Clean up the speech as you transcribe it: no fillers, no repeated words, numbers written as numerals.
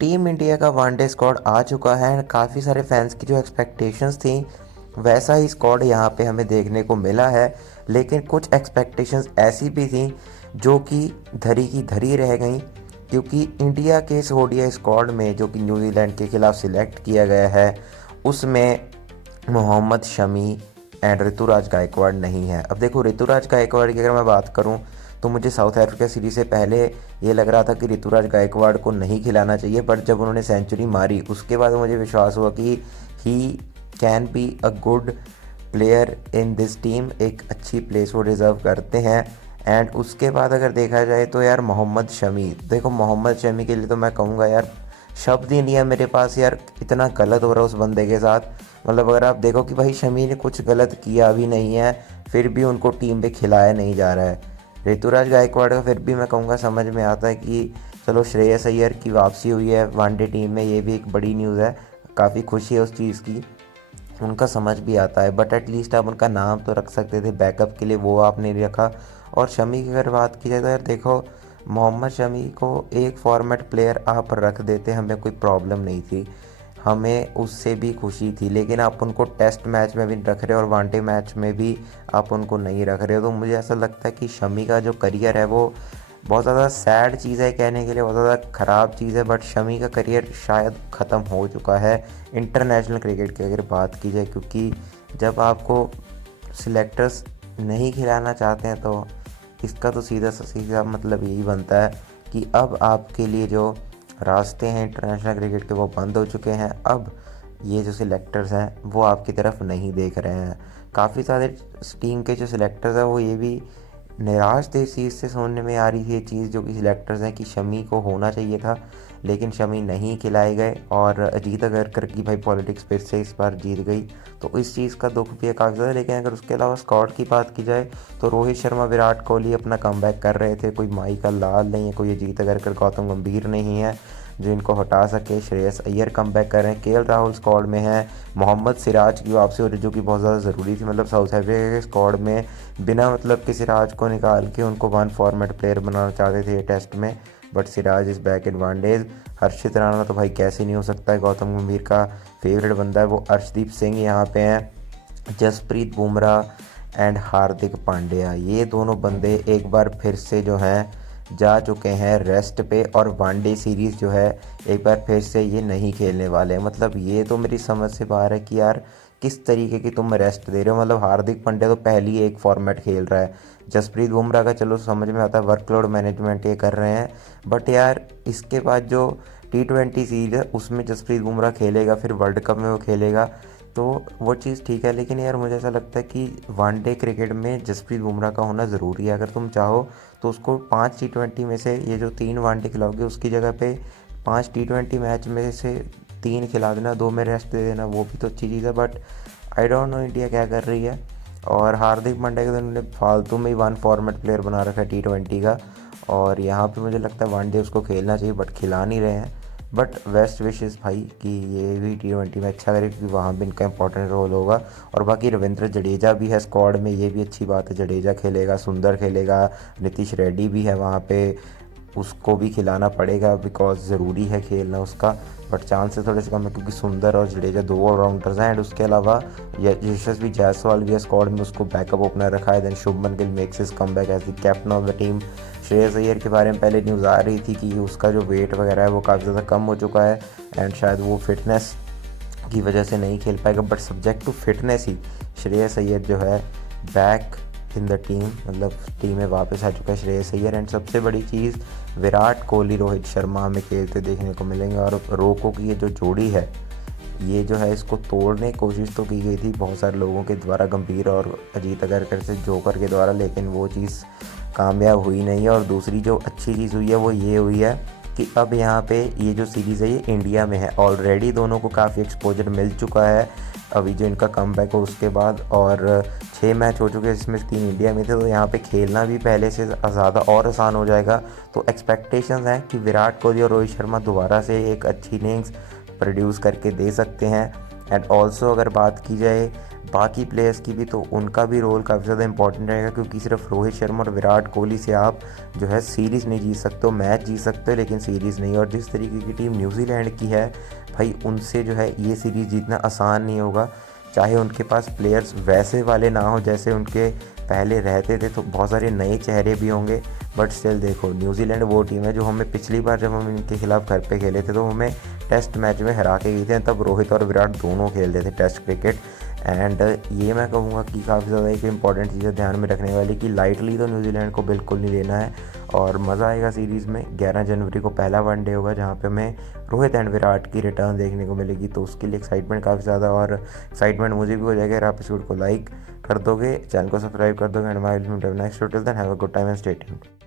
Team India का one day squad आ चुका है। काफ़ी सारे फैंस की जो एक्सपेक्टेशंस थी वैसा ही स्क्वाड यहाँ पे हमें देखने को मिला है, लेकिन कुछ एक्सपेक्टेशंस ऐसी भी थी जो कि धरी की धरी रह गई, क्योंकि इंडिया के इस ओडीआई स्क्वाड में जो कि न्यूजीलैंड के खिलाफ सिलेक्ट किया गया है उसमें मोहम्मद शमी एंड ऋतुराज गायकवाड़ नहीं है। अब देखो, ऋतुराज गायकवाड़ की अगर मैं बात करूं तो मुझे साउथ अफ्रीका सीरीज से पहले ये लग रहा था कि ऋतुराज गायकवाड़ को नहीं खिलाना चाहिए, बट जब उन्होंने सेंचुरी मारी उसके बाद मुझे विश्वास हुआ कि he can be a good player in this team, एक अच्छी प्लेस वो डिज़र्व करते हैं। एंड उसके बाद अगर देखा जाए तो यार मोहम्मद शमी, देखो मोहम्मद शमी के लिए तो मैं कहूँगा यार शब्द ही नहीं है मेरे पास यार, इतना गलत हो रहा है उस बंदे के साथ। मतलब अगर आप देखो कि भाई शमी ने कुछ गलत किया भी नहीं है, फिर भी उनको टीम पे खिलाया नहीं जा रहा है। ऋतुराज गायकवाड़ का फिर भी मैं कहूँगा समझ में आता है कि चलो श्रेयस अय्यर की वापसी हुई है वनडे टीम में, ये भी एक बड़ी न्यूज़ है, काफ़ी खुशी है उस चीज़ की, उनका समझ भी आता है। बट एटलीस्ट आप उनका नाम तो रख सकते थे बैकअप के लिए, वो आपने नहीं रखा। और शमी की अगर बात की जाए तो यार देखो, मोहम्मद शमी को एक फॉर्मेट प्लेयर आप रख देते, हमें कोई प्रॉब्लम नहीं थी, हमें उससे भी खुशी थी, लेकिन आप उनको टेस्ट मैच में भी रख रहे हो और वनडे मैच में भी आप उनको नहीं रख रहे हो। तो मुझे ऐसा लगता है कि शमी का जो करियर है वो बहुत ज़्यादा सैड चीज़ है कहने के लिए, बहुत ज़्यादा ख़राब चीज़ है, बट शमी का करियर शायद ख़त्म हो चुका है इंटरनेशनल क्रिकेट की अगर बात की जाए, क्योंकि जब आपको सिलेक्टर्स नहीं खिलाना चाहते हैं तो इसका तो सीधा सीधा मतलब यही बनता है कि अब आपके लिए जो रास्ते हैं इंटरनेशनल क्रिकेट के वो बंद हो चुके हैं। अब ये जो सिलेक्टर्स हैं वो आपकी तरफ नहीं देख रहे हैं। काफ़ी सारे टीम के जो सिलेक्टर्स हैं वो ये भी निराश थे इस चीज़ से, सुनने में आ रही थी ये चीज़ जो कि सिलेक्टर्स हैं कि शमी को होना चाहिए था, लेकिन शमी नहीं खिलाए गए और अजीत अगरकर की भाई पॉलिटिक्स फिर से इस बार जीत गई, तो इस चीज़ का दुख भी है काफ़ी ज़्यादा। लेकिन अगर उसके अलावा स्क्वाड की बात की जाए तो रोहित शर्मा विराट कोहली अपना कमबैक कर रहे थे, कोई माइकल लाल नहीं है, कोई अजीत अगरकर गौतम गंभीर नहीं है जो इनको हटा सके, श्रेयस अय्यर कमबैक कर रहे हैं, केएल राहुल स्क्वाड में है, मोहम्मद सिराज की वापसी हो रही जो कि बहुत ज़्यादा ज़रूरी थी। मतलब साउथ अफ्रीका के स्क्वाड में बिना मतलब कि सिराज को निकाल के उनको वन फॉर्मेट प्लेयर बनाना चाहते थे टेस्ट में, but Siraj is back in one days. Harshit Rana तो भाई कैसे नहीं हो सकता है, गौतम गंभीर का फेवरेट बंदा है वो। अर्शदीप सिंह यहाँ पे हैं, जसप्रीत बुमराह एंड हार्दिक पांड्या, ये दोनों बंदे एक बार फिर से जो हैं जा चुके हैं रेस्ट पे, और वनडे सीरीज़ जो है एक बार फिर से ये नहीं खेलने वाले। मतलब ये तो मेरी समझ से बाहर है कि यार किस तरीके की तुम रेस्ट दे रहे हो। मतलब हार्दिक पांड्या तो पहली एक फॉर्मेट खेल रहा है, जसप्रीत बुमराह का चलो समझ में आता है वर्कलोड मैनेजमेंट ये कर रहे हैं, बट यार इसके बाद जो T20 सीरीज है उसमें जसप्रीत बुमराह खेलेगा, फिर वर्ल्ड कप में वो खेलेगा, तो वो चीज़ ठीक है। लेकिन यार मुझे ऐसा लगता है कि वनडे क्रिकेट में जसप्रीत बुमराह का होना ज़रूरी है। अगर तुम चाहो तो उसको 5 T20 में से ये जो 3 वनडे खिलाओगे उसकी जगह पे 5 T20 मैच में से 3 खिला देना, 2 में रेस्ट दे देना, वो भी तो अच्छी चीज़ है। But I don't know India क्या कर रही है। और हार्दिक पांड्या के तो उन्होंने फालतू में ही वन फॉर्मेट प्लेयर बना रखा है T20 का, और यहाँ पे मुझे लगता है वनडे उसको खेलना चाहिए बट खिला नहीं रहे हैं। बट वेस्ट विशेस भाई कि ये भी T20 में अच्छा करे, क्योंकि वहाँ भी इनका इंपॉर्टेंट रोल होगा। और बाकी रविंद्र जडेजा भी है स्क्वाड में, ये भी अच्छी बात है, जडेजा खेलेगा, सुंदर खेलेगा, नीतीश रेड्डी भी है वहाँ पे, उसको भी खिलाना पड़ेगा बिकॉज ज़रूरी है खेलना उसका, बट चांसेस थोड़े से कम है क्योंकि सुंदर और जडेजा 2 ऑलराउंडर्स हैं। एंड उसके अलावा यशस्वी जायसवाल भी है स्क्वाड में, उसको बैकअप ओपनर रखा है। Then Shubman Gill makes his comeback as the captain of the team. Shreyas Iyer के बारे में पहले न्यूज़ आ रही थी कि उसका जो वेट वगैरह है वो काफ़ी ज़्यादा कम हो चुका है एंड शायद वो फिटनेस की वजह से नहीं खेल पाएगा, बट सब्जेक्ट टू फिटनेस ही श्रेयस अय्यर जो है बैक इन द टीम, मतलब टीम में वापस आ चुका है श्रेयस अय्यर। एंड सबसे बड़ी चीज़ विराट कोहली रोहित शर्मा हमें खेलते देखने को मिलेंगे, और रोको की ये जो जोड़ी है ये जो है इसको तोड़ने की कोशिश तो की गई थी बहुत सारे लोगों के द्वारा, गंभीर और अजीत अगरकर से जोकर के द्वारा, लेकिन वो चीज़ कामयाब हुई नहीं है। और दूसरी जो अच्छी चीज़ हुई है वो ये हुई है कि अब यहाँ पे ये जो सीरीज़ है ये इंडिया में है, ऑलरेडी दोनों को काफ़ी एक्सपोजर मिल चुका है अभी जो इनका कमबैक हो उसके बाद, और 6 मैच हो चुके हैं जिसमें 3 इंडिया में थे, तो यहाँ पे खेलना भी पहले से ज़्यादा और आसान हो जाएगा। तो एक्सपेक्टेशंस हैं कि विराट कोहली और रोहित शर्मा दोबारा से एक अच्छी इनिंग्स प्रोड्यूस करके दे सकते हैं। एंड ऑल्सो अगर बात की जाए बाकी प्लेयर्स की भी, तो उनका भी रोल काफ़ी ज़्यादा इंपॉर्टेंट रहेगा, क्योंकि सिर्फ रोहित शर्मा और विराट कोहली से आप जो है सीरीज़ नहीं जीत सकते हो। मैच जीत सकते हो लेकिन सीरीज़ नहीं। और जिस तरीके की टीम न्यूजीलैंड की है भाई, उनसे जो है ये सीरीज़ जीतना आसान नहीं होगा, चाहे उनके पास प्लेयर्स वैसे वाले ना हो जैसे उनके पहले रहते थे, तो बहुत सारे नए चेहरे भी होंगे। बट स्टिल देखो, न्यूजीलैंड वो टीम है जो हमें पिछली बार जब हम इनके खिलाफ घर पे खेले थे तो हमें टेस्ट मैच में हरा के गए थे। तब रोहित और विराट दोनों खेलते थे टेस्ट क्रिकेट। एंड ये मैं कहूँगा कि काफ़ी ज़्यादा एक इंपॉर्टेंट चीज़ है ध्यान में रखने वाली, कि लाइटली तो न्यूजीलैंड को बिल्कुल नहीं लेना है। और मज़ा आएगा सीरीज़ में। 11 जनवरी को पहला वनडे होगा जहाँ पे हमें रोहित एंड विराट की रिटर्न देखने को मिलेगी, तो उसके लिए एक्साइटमेंट काफ़ी ज़्यादा, और एक्साइटमेंट मुझे भी हो जाएगा। अगर आप इस वीडियो को लाइक कर दोगे, चैनल को सब्सक्राइब कर दोगे, and my will meet next till then have a good time and stay tuned.